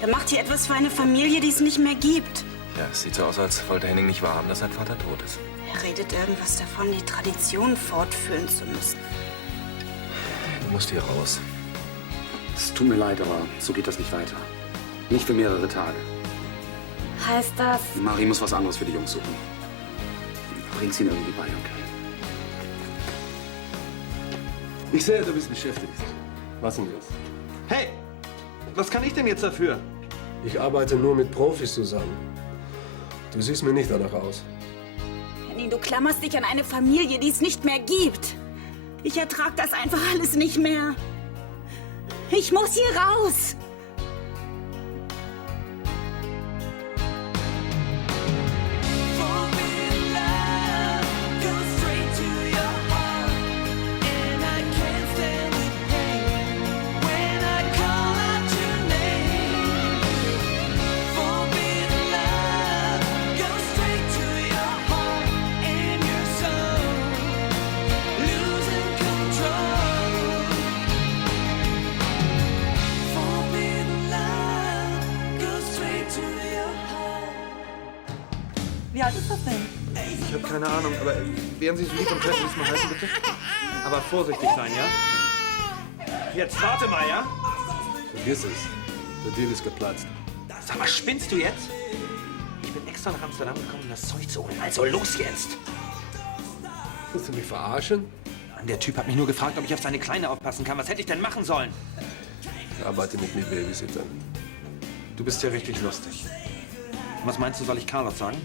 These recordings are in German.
Er macht hier etwas für eine Familie, die es nicht mehr gibt. Ja, es sieht so aus, als wollte Henning nicht wahrhaben, dass sein Vater tot ist. Er redet irgendwas davon, die Tradition fortführen zu müssen. Du musst hier raus. Es tut mir leid, aber so geht das nicht weiter. Nicht für mehrere Tage. Heißt das? Marie muss was anderes für die Jungs suchen. Bring's ihnen irgendwie bei, okay? Ich sehe, du bist beschäftigt. Was denn jetzt? Hey, was kann ich denn jetzt dafür? Ich arbeite nur mit Profis zusammen. Du siehst mir nicht danach aus. Henning, du klammerst dich an eine Familie, die es nicht mehr gibt. Ich ertrag das einfach alles nicht mehr. Ich muss hier raus. Wie alt ist das denn? Ich habe keine Ahnung, aber wären Sie so lieb und könnten Sie es mal halten, bitte? Aber vorsichtig sein, ja? Jetzt warte mal, ja? Vergiss es. Der Deal ist geplatzt. Sag mal, spinnst du jetzt? Ich bin extra nach Amsterdam gekommen, um das Zeug zu holen. Also los jetzt! Willst du mich verarschen? Mann, der Typ hat mich nur gefragt, ob ich auf seine Kleine aufpassen kann. Was hätte ich denn machen sollen? Ich arbeite nicht mit Babysittern. Du bist ja richtig lustig. Und was meinst du, soll ich Carlos sagen?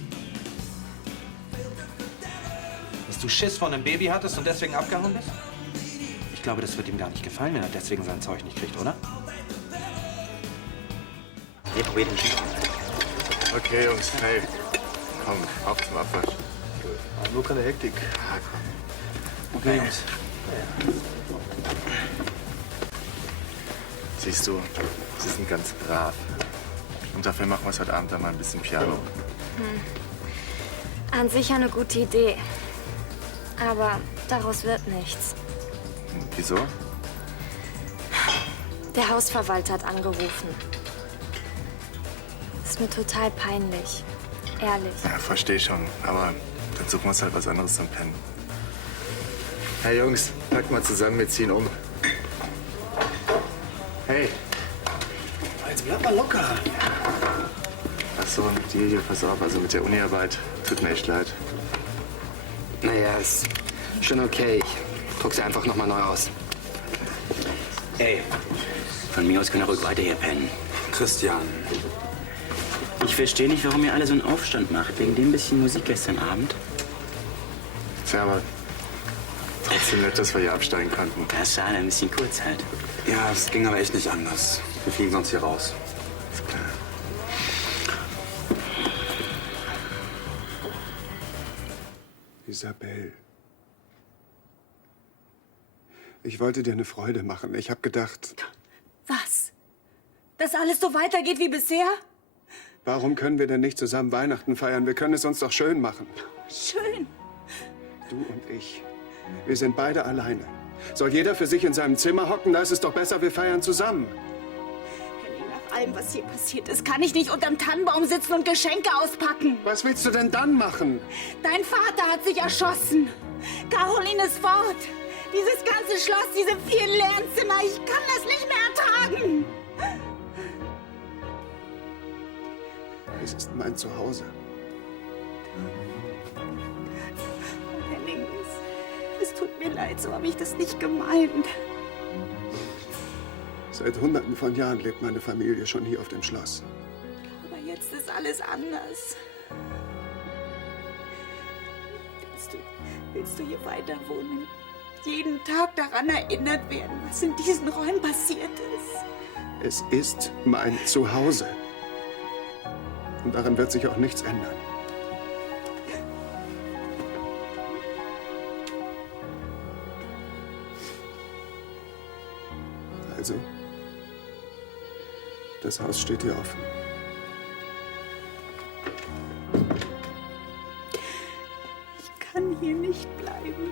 Dass du Schiss vor einem Baby hattest und deswegen abgehauen bist? Ich glaube, das wird ihm gar nicht gefallen, wenn er deswegen sein Zeug nicht kriegt, oder? Okay, Jungs, hey. Komm, auf zum Abwasch. Nur keine Hektik. Ah, komm. Okay, Jungs. Siehst du, sie sind ganz brav. Und dafür machen wir es heute Abend dann mal ein bisschen Piano. An sich eine gute Idee. Aber daraus wird nichts. Wieso? Der Hausverwalter hat angerufen. Ist mir total peinlich. Ehrlich. Ja, versteh schon. Aber dann suchen wir uns halt was anderes zum Pennen. Hey Jungs, packt mal zusammen, wir ziehen um. Hey. Jetzt bleib mal locker. Ach so, die, pass auf, also mit der Uniarbeit. Tut mir echt leid. Naja, ist schon okay. Ich druck sie einfach noch mal neu aus. Ey, von mir aus können wir ruhig weiter hier pennen. Christian. Ich verstehe nicht, warum ihr alle so einen Aufstand macht. Wegen dem bisschen Musik gestern Abend. Tja, aber trotzdem nett, dass wir hier absteigen konnten. Das ist ein bisschen kurz halt. Ja, es ging aber echt nicht anders. Wir fliegen sonst hier raus. Ist klar. Isabel. Ich wollte dir eine Freude machen. Ich habe gedacht, Was? Dass alles so weitergeht wie bisher? warum können wir denn nicht zusammen Weihnachten feiern? Wir können es uns doch schön machen. Schön. Du und ich. Wir sind beide alleine. Soll jeder für sich in seinem Zimmer hocken? Da ist es doch besser, wir feiern zusammen. Henning, nach allem, was hier passiert ist, kann ich nicht unterm Tannenbaum sitzen und Geschenke auspacken. Was willst du denn dann machen? Dein Vater hat sich erschossen. Caroline ist fort. Dieses ganze Schloss, diese vielen leeren Zimmer, ich kann das nicht mehr ertragen. Es ist mein Zuhause. Henning, es tut mir leid, so habe ich das nicht gemeint. Seit Hunderten von Jahren lebt meine Familie schon hier auf dem Schloss. Aber jetzt ist alles anders. Willst du hier weiter wohnen? Jeden Tag daran erinnert werden, was in diesen Räumen passiert ist. Es ist mein Zuhause. Und daran wird sich auch nichts ändern. Also, das Haus steht dir offen. Ich kann hier nicht bleiben.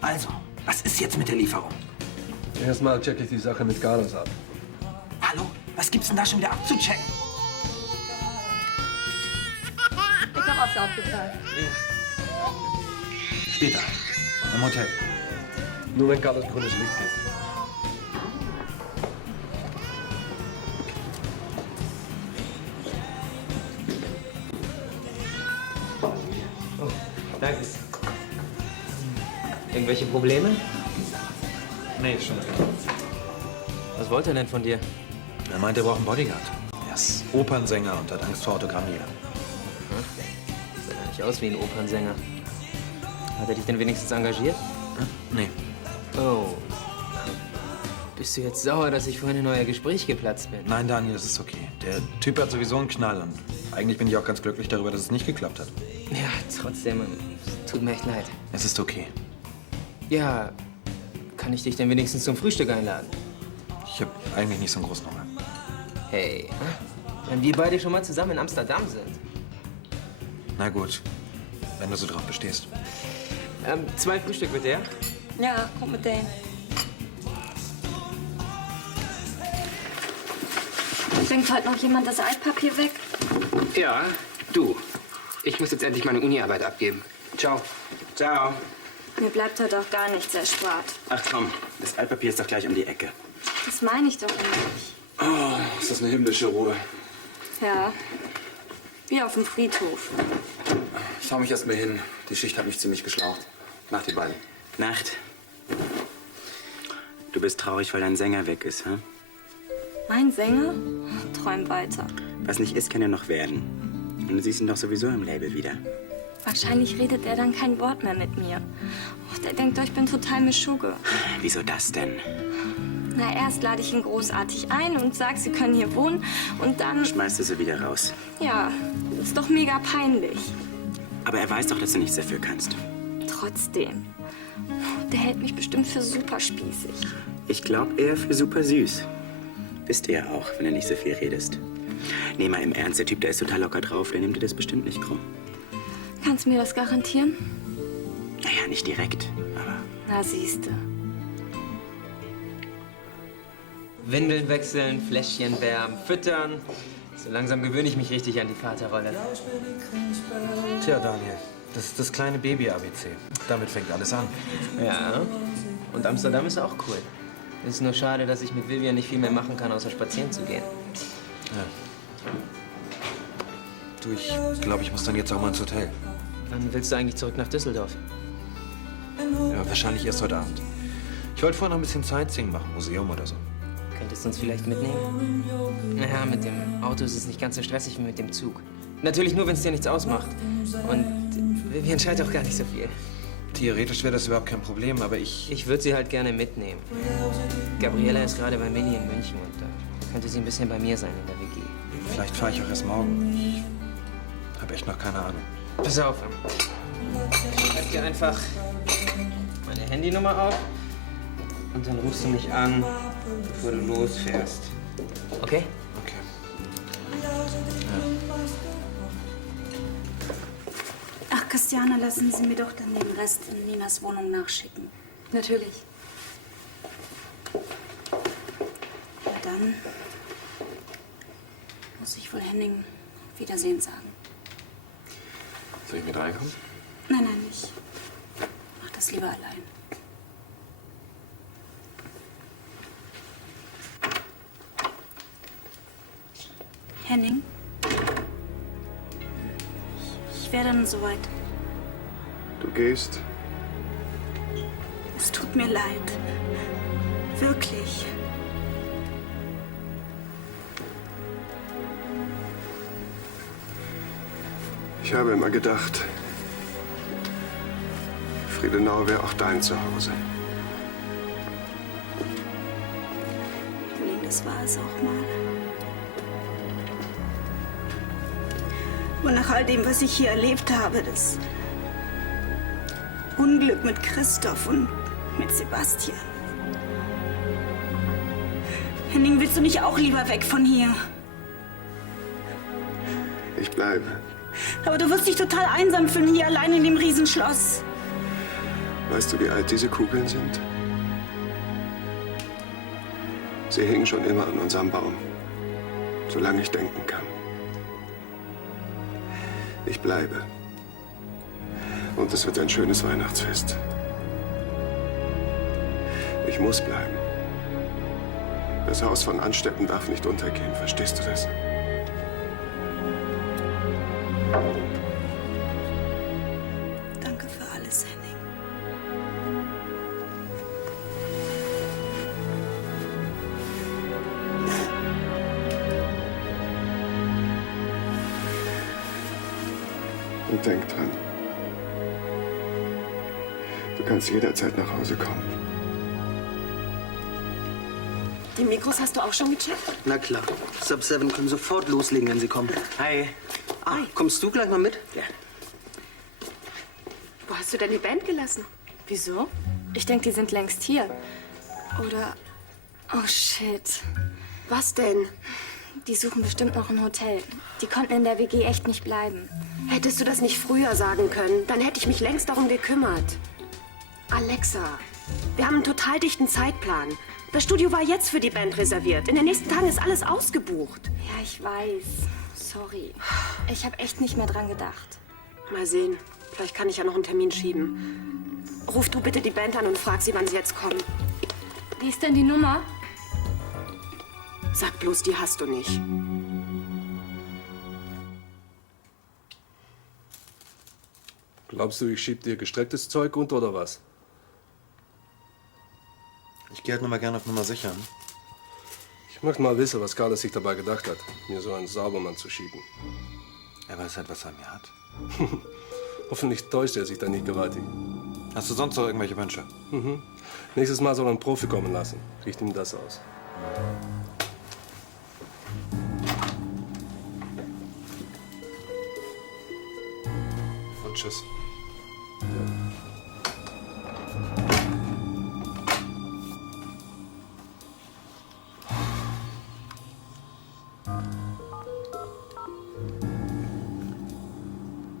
Also, was ist jetzt mit der Lieferung? Erstmal checke ich die Sache mit Carlos ab. Was gibt's denn da schon wieder abzuchecken? Ich hab aufs aufgezahlt. Später. Im Hotel. Nur wenn Carlos grünes Licht gibt. Danke. Irgendwelche Probleme? Nee, schon. Was wollte er denn von dir? Er meint, er braucht einen Bodyguard. Er ist Opernsänger und hat Angst vor Autogrammjägern. Sieht ja nicht aus wie ein Opernsänger. Hat er dich denn wenigstens engagiert? Nee. Oh. Bist du jetzt sauer, dass ich vorhin in euer Gespräch geplatzt bin? Nein, Daniel, das ist okay. Der Typ hat sowieso einen Knall und eigentlich bin ich auch ganz glücklich darüber, dass es nicht geklappt hat. Ja, trotzdem, tut mir echt leid. Es ist okay. Ja, kann ich dich denn wenigstens zum Frühstück einladen? Ich habe eigentlich nicht so einen großen Hunger. Hey, wenn wir beide schon mal zusammen in Amsterdam sind. Na gut, wenn du so drauf bestehst. 2 Frühstück bitte, ja? Ja, komm mit denen. Bringt heute noch jemand das Altpapier weg? Ja, du. Ich muss jetzt endlich meine Uni-Arbeit abgeben. Ciao. Ciao. Mir bleibt heute auch gar nichts erspart. Ach komm, das Altpapier ist doch gleich um die Ecke. Das meine ich doch nicht. Oh, ist das eine himmlische Ruhe. Ja, wie auf dem Friedhof. Ich hau mich erst mal hin. Die Schicht hat mich ziemlich geschlaucht. Nacht, die beiden. Nacht. Du bist traurig, weil dein Sänger weg ist, hä? Mein Sänger? Träum weiter. Was nicht ist, kann ja noch werden. Und du siehst ihn doch sowieso im Label wieder. Wahrscheinlich redet er dann kein Wort mehr mit mir. Oh, der denkt doch, ich bin total Mischugge. Wieso das denn? Na, erst lade ich ihn großartig ein und sag, sie können hier wohnen. Und dann, Schmeißt du sie wieder raus. ja, ist doch mega peinlich. Aber er weiß doch, dass du nichts dafür kannst. Trotzdem. Der hält mich bestimmt für super spießig. Ich glaube eher für super süß. Bist du ja auch, wenn du nicht so viel redest. Nee, mal im Ernst, der Typ, der ist total locker drauf. Der nimmt dir das bestimmt nicht krumm. Kannst du mir das garantieren? Naja, nicht direkt, aber... Na, siehste. Windeln wechseln, Fläschchen wärmen, füttern. So langsam gewöhne ich mich richtig an die Vaterrolle. Tja, Daniel, das ist das kleine Baby-ABC. Damit fängt alles an. Ja, und Amsterdam ist auch cool. Ist nur schade, dass ich mit Vivian nicht viel mehr machen kann, außer spazieren zu gehen. Ja. Du, ich glaube, ich muss dann jetzt auch mal ins Hotel. Wann willst du eigentlich zurück nach Düsseldorf? Ja, wahrscheinlich erst heute Abend. Ich wollte vorher noch ein bisschen Sightseeing machen, Museum oder so. Könntest du uns vielleicht mitnehmen? Naja, mit dem Auto ist es nicht ganz so stressig wie mit dem Zug. Natürlich nur, wenn es dir nichts ausmacht. Und Vivian schreit auch gar nicht so viel. Theoretisch wäre das überhaupt kein Problem, aber Ich würde sie halt gerne mitnehmen. Gabriela ist gerade bei Millie in München und da könnte sie ein bisschen bei mir sein in der WG. Vielleicht fahre ich auch erst morgen. Ich habe echt noch keine Ahnung. Pass auf. Schreib dir einfach meine Handynummer auf und dann rufst du mich an, bevor du losfährst. Okay? Okay. Ach, Christiane, lassen Sie mir doch dann den Rest in Ninas Wohnung nachschicken. Natürlich. Ja, dann muss ich wohl Henning auf Wiedersehen sagen. Soll ich mit reinkommen? Nein, nein, nicht. Mach das lieber allein. Henning? Ich wäre dann soweit. Du gehst? Es tut mir leid. Wirklich. Ich habe immer gedacht, Friedenau wäre auch dein Zuhause. Henning, das war es auch mal. Und nach all dem, was ich hier erlebt habe, das Unglück mit Christoph und mit Sebastian. Henning, willst du nicht auch lieber weg von hier? Ich bleibe. Aber du wirst dich total einsam fühlen hier allein in dem Riesenschloss. Weißt du, wie alt diese Kugeln sind? Sie hingen schon immer an unserem Baum. Solange ich denken kann. Ich bleibe. Und es wird ein schönes Weihnachtsfest. Ich muss bleiben. Das Haus von Anstetten darf nicht untergehen, verstehst du das? Danke für alles, Henning. Und denk dran. Du kannst jederzeit nach Hause kommen. Die Mikros hast du auch schon gecheckt? Na klar. Sub 7 können sofort loslegen, wenn sie kommen. Hi. Ah, kommst du gleich mal mit? Ja. Wo hast du denn die Band gelassen? Wieso? Ich denke, die sind längst hier. Oder... Oh, shit. Was denn? Die suchen bestimmt noch ein Hotel. Die konnten in der WG echt nicht bleiben. Hättest du das nicht früher sagen können, dann hätte ich mich längst darum gekümmert. Alexa, wir haben einen total dichten Zeitplan. Das Studio war jetzt für die Band reserviert. In den nächsten Tagen ist alles ausgebucht. Ja, ich weiß. Sorry. Ich habe echt nicht mehr dran gedacht. Mal sehen. Vielleicht kann ich ja noch einen Termin schieben. Ruf du bitte die Band an und frag sie, wann sie jetzt kommen. Wie ist denn die Nummer? Sag bloß, die hast du nicht. Glaubst du, ich schieb dir gestrecktes Zeug unter oder was? Ich gehe halt noch mal gerne auf Nummer sicher. Ich möchte mal wissen, was Carlos sich dabei gedacht hat, mir so einen Saubermann zu schieben. Er weiß halt, was er an mir hat. Hoffentlich täuscht er sich da nicht gewaltig. Hast du sonst noch irgendwelche Wünsche? Mhm. Nächstes Mal soll er einen Profi kommen lassen. Richt ihm das aus. Und tschüss.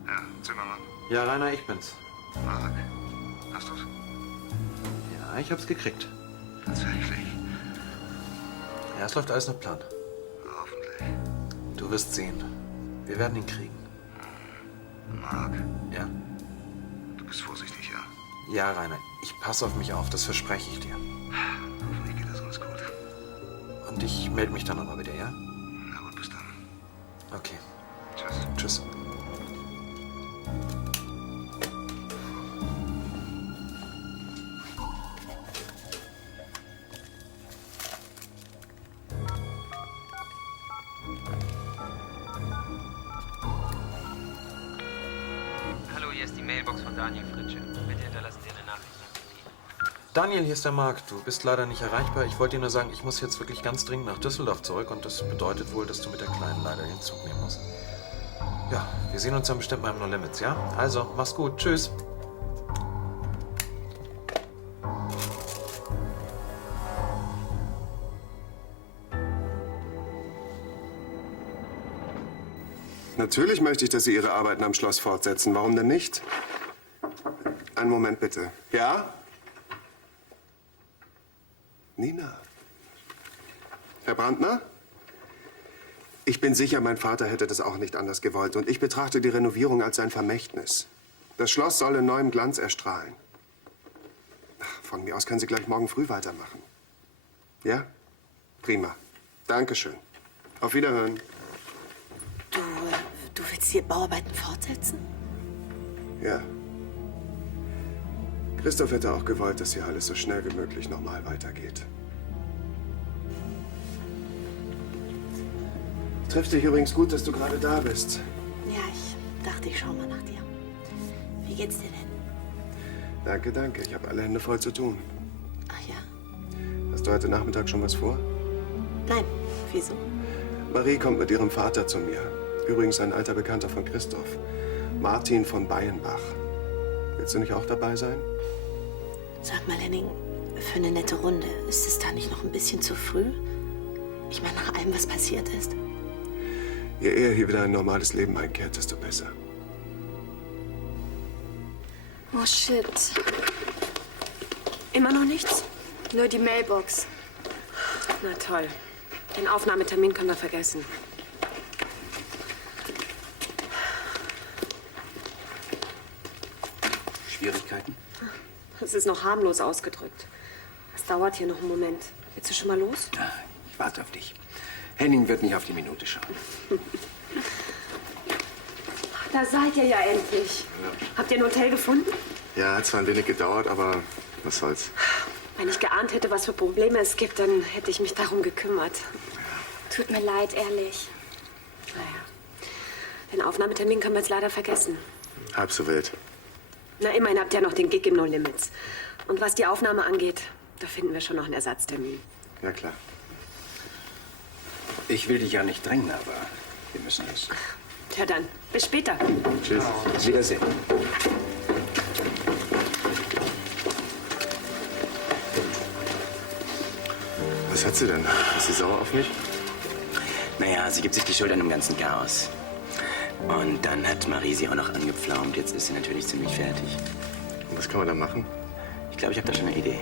Ja, Zimmermann. Ja, Rainer, ich bin's. Mark, hast du's? Ja, ich hab's gekriegt. Tatsächlich. Ja, es läuft alles nach Plan. Hoffentlich. Du wirst sehen. Wir werden ihn kriegen. Mark, Ja? du bist vorsichtig, ja? Ja, Rainer, ich passe auf mich auf, das verspreche ich dir. Hoffentlich geht das alles gut. Und ich melde mich dann nochmal wieder, ja? Na gut, bis dann. Okay. Tschüss. Tschüss. Hallo, hier ist die Mailbox von Daniel Fritsche. Bitte hinterlassen Sie eine Nachricht. Daniel, hier ist der Marc. Du bist leider nicht erreichbar. Ich wollte dir nur sagen, ich muss jetzt wirklich ganz dringend nach Düsseldorf zurück und das bedeutet wohl, dass du mit der Kleinen leider den Zug nehmen musst. Ja, wir sehen uns dann bestimmt mal im No Limits, ja? Also, mach's gut. Tschüss. Natürlich möchte ich, dass Sie Ihre Arbeiten am Schloss fortsetzen. Warum denn nicht? Einen Moment bitte. Ja? Nina? Herr Brandner? Ich bin sicher, mein Vater hätte das auch nicht anders gewollt. Und ich betrachte die Renovierung als ein Vermächtnis. Das Schloss soll in neuem Glanz erstrahlen. Von mir aus können Sie gleich morgen früh weitermachen. Ja? Prima. Dankeschön. Auf Wiederhören. Du willst die Bauarbeiten fortsetzen? Ja. Christoph hätte auch gewollt, dass hier alles so schnell wie möglich nochmal weitergeht. Trifft dich übrigens gut, dass du gerade da bist. Ja, ich dachte, ich schau mal nach dir. Wie geht's dir denn? Danke, danke. Ich habe alle Hände voll zu tun. Ach ja? Hast du heute Nachmittag schon was vor? Nein. Wieso? Marie kommt mit ihrem Vater zu mir. Übrigens ein alter Bekannter von Christoph. Martin von Beyenbach. Willst du nicht auch dabei sein? Sag mal, Henning, für eine nette Runde, ist es da nicht noch ein bisschen zu früh? Ich meine, nach allem, was passiert ist. Je eher hier wieder ein normales Leben einkehrt, desto besser. Oh, shit. Immer noch nichts? Nur die Mailbox. Na toll. Den Aufnahmetermin können wir vergessen. Schwierigkeiten? Das ist noch harmlos ausgedrückt. Es dauert hier noch einen Moment. Willst du schon mal los? Ja, ich warte auf dich. Henning wird nicht auf die Minute schauen. Da seid ihr ja endlich. Habt ihr ein Hotel gefunden? Ja, hat zwar ein wenig gedauert, aber was soll's. Wenn ich geahnt hätte, was für Probleme es gibt, dann hätte ich mich darum gekümmert. Tut mir leid, ehrlich. Naja, den Aufnahmetermin können wir jetzt leider vergessen. Halb so wild. Na, immerhin habt ihr ja noch den Gig im No Limits. Und was die Aufnahme angeht, da finden wir schon noch einen Ersatztermin. Ja, klar. Ich will dich ja nicht drängen, aber wir müssen los. Tja dann, bis später. Tschüss. Auf Wiedersehen. Was hat sie denn? Ist sie sauer auf mich? Naja, sie gibt sich die Schuld an dem ganzen Chaos. Und dann hat Marie sie auch noch angepflaumt. Jetzt ist sie natürlich ziemlich fertig. Und was kann man da machen? Ich glaube, ich habe da schon eine Idee.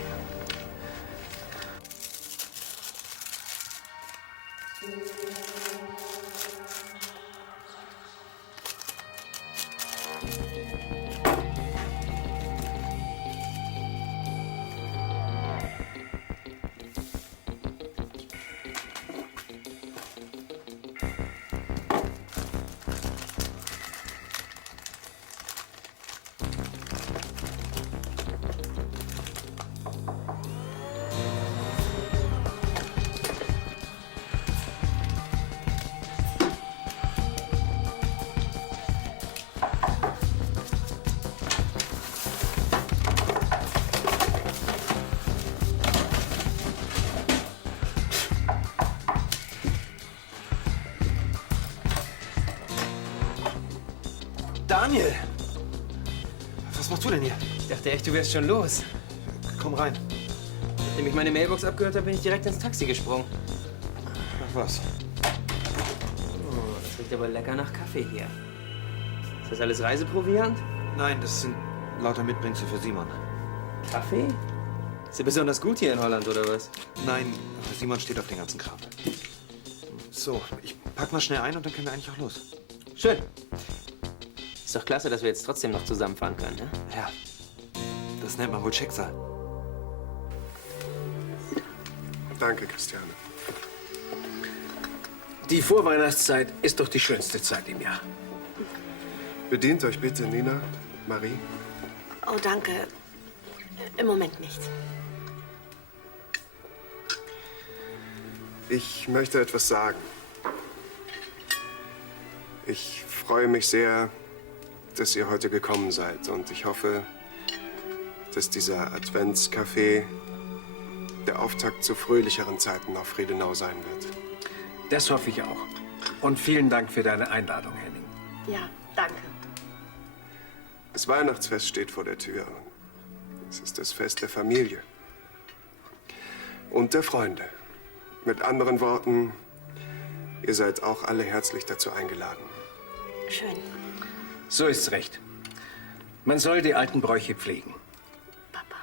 Daniel! Was machst du denn hier? Ich dachte echt, du wärst schon los. Komm rein. Nachdem ich meine Mailbox abgehört habe, bin ich direkt ins Taxi gesprungen. Ach was. Oh, das riecht aber lecker nach Kaffee hier. Ist das alles Reiseproviant? Nein, das sind lauter Mitbringsel für Simon. Kaffee? Ist ja besonders gut hier in Holland, oder was? Nein, Simon steht auf den ganzen Kram. So, ich pack mal schnell ein und dann können wir eigentlich auch los. Schön. Ist doch klasse, dass wir jetzt trotzdem noch zusammenfahren können, ne? Ja, das nennt man wohl Schicksal. Danke, Christiane. Die Vorweihnachtszeit ist doch die schönste Zeit im Jahr. Bedient euch bitte, Nina, Marie. Oh, danke. Im Moment nicht. Ich möchte etwas sagen. Ich freue mich sehr, dass ihr heute gekommen seid. Und ich hoffe, dass dieser Adventscafé der Auftakt zu fröhlicheren Zeiten auf Friedenau sein wird. Das hoffe ich auch. Und vielen Dank für deine Einladung, Henning. Ja, danke. Das Weihnachtsfest steht vor der Tür. Es ist das Fest der Familie und der Freunde. Mit anderen Worten, ihr seid auch alle herzlich dazu eingeladen. Schön. So ist's recht. Man soll die alten Bräuche pflegen. Papa.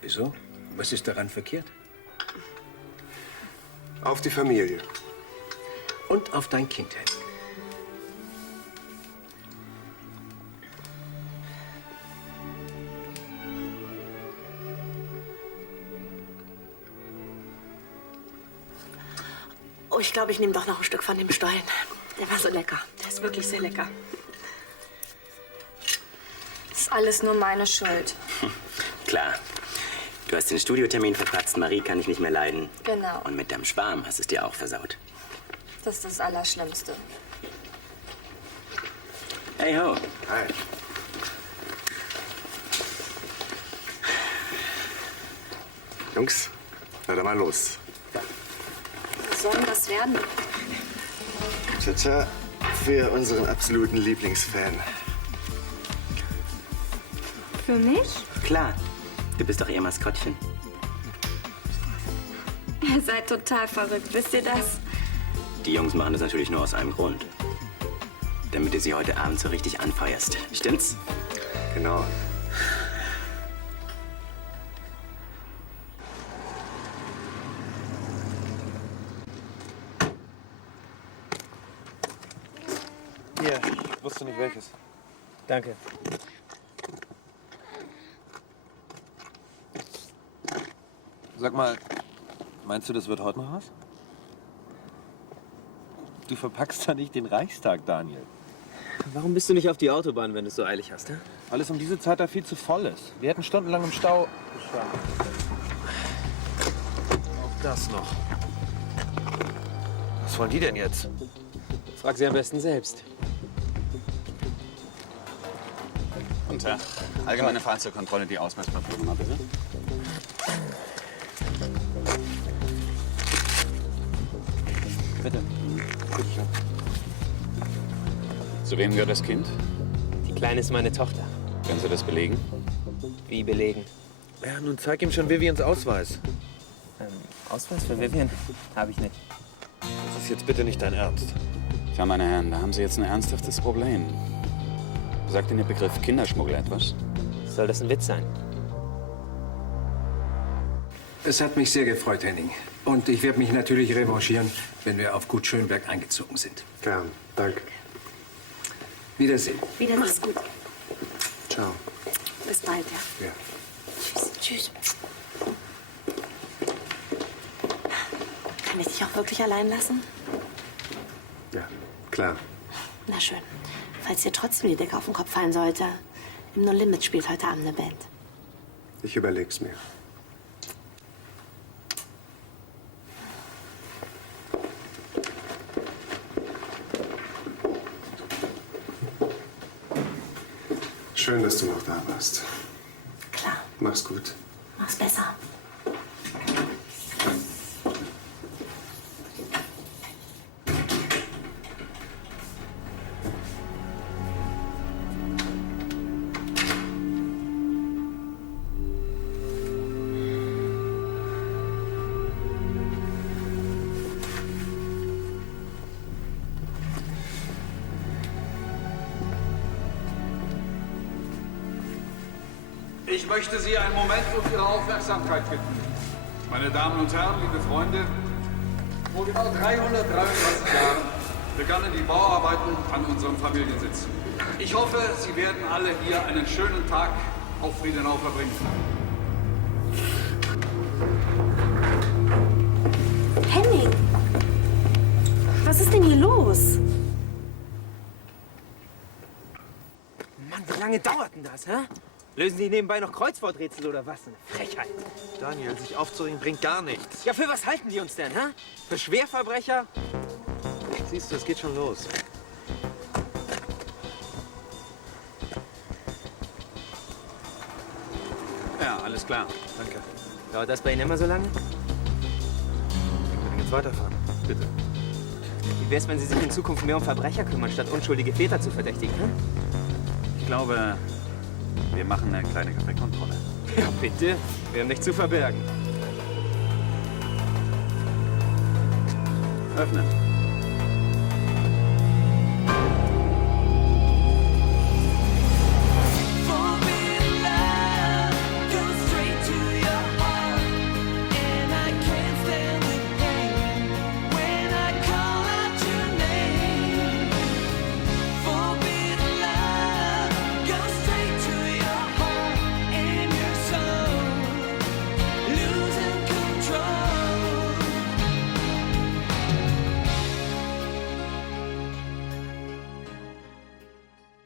Wieso? Was ist daran verkehrt? Auf die Familie. Und auf dein Kind, Henning. Oh, ich glaube, ich nehme doch noch ein Stück von dem Stollen. Der war so lecker. Der ist wirklich sehr lecker. Das ist alles nur meine Schuld. Klar. Du hast den Studiotermin verpatzt, Marie kann ich nicht mehr leiden. Genau. Und mit deinem Schwarm hast es dir auch versaut. Das ist das Allerschlimmste. Hey ho. Hi. Jungs, na dann mal los. Was soll denn das werden? Tata für unseren absoluten Lieblingsfan. Für mich? Klar. Du bist doch ihr Maskottchen. Ihr seid total verrückt, wisst ihr das? Die Jungs machen das natürlich nur aus einem Grund. Damit du sie heute Abend so richtig anfeuerst. Stimmt's? Genau. Hier, ich wusste nicht welches. Danke. Sag mal, meinst du, das wird heute noch was? Du verpackst da nicht den Reichstag, Daniel. Warum bist du nicht auf die Autobahn, wenn du es so eilig hast, hä? Weil es um diese Zeit da viel zu voll ist. Wir hätten stundenlang im Stau. Auch das noch. Was wollen die denn jetzt? Frag sie am besten selbst. Guten Tag. Allgemeine Fahrzeugkontrolle, die Ausweispapiere mal bitte. Bitte. Zu wem gehört das Kind? Die Kleine ist meine Tochter. Können Sie das belegen? Wie belegen? Ja, nun zeig ihm schon Vivians Ausweis. Ausweis für Vivian? Habe ich nicht. Das ist jetzt bitte nicht dein Ernst. Tja, meine Herren, da haben Sie jetzt ein ernsthaftes Problem. Sagt Ihnen der Begriff Kinderschmuggel etwas? Soll das ein Witz sein? Es hat mich sehr gefreut, Henning. Und ich werde mich natürlich revanchieren, wenn wir auf Gut Schönberg eingezogen sind. Gern, danke. Wiedersehen. Wieder mach's gut. Ciao. Bis bald, ja. Ja. Tschüss. Tschüss. Kann ich dich auch wirklich allein lassen? Ja, klar. Na schön. Falls dir trotzdem die Decke auf den Kopf fallen sollte, im No Limit spielt heute Abend eine Band. Ich überleg's mir. Schön, dass du noch da warst. Klar. Mach's gut. Mach's besser. Ich möchte Sie einen Moment um Ihre Aufmerksamkeit bitten. Meine Damen und Herren, liebe Freunde, vor genau 333 Jahren begannen die Bauarbeiten an unserem Familiensitz. Ich hoffe, Sie werden alle hier einen schönen Tag auf Friedenau verbringen. Henning! Was ist denn hier los? Mann, wie lange dauert denn das, hä? Lösen Sie nebenbei noch Kreuzworträtsel oder was? Eine Frechheit. Daniel, sich aufzuregen bringt gar nichts. Ja, für was halten die uns denn, hä? Für Schwerverbrecher? Siehst du, es geht schon los. Ja, alles klar. Danke. Dauert das bei Ihnen immer so lange? Können wir denn jetzt weiterfahren? Bitte. Wie wär's, wenn Sie sich in Zukunft mehr um Verbrecher kümmern, statt unschuldige Väter zu verdächtigen, hä? Ich glaube, wir machen eine kleine Gepäckkontrolle. Ja, bitte. Wir haben nichts zu verbergen. Öffnen.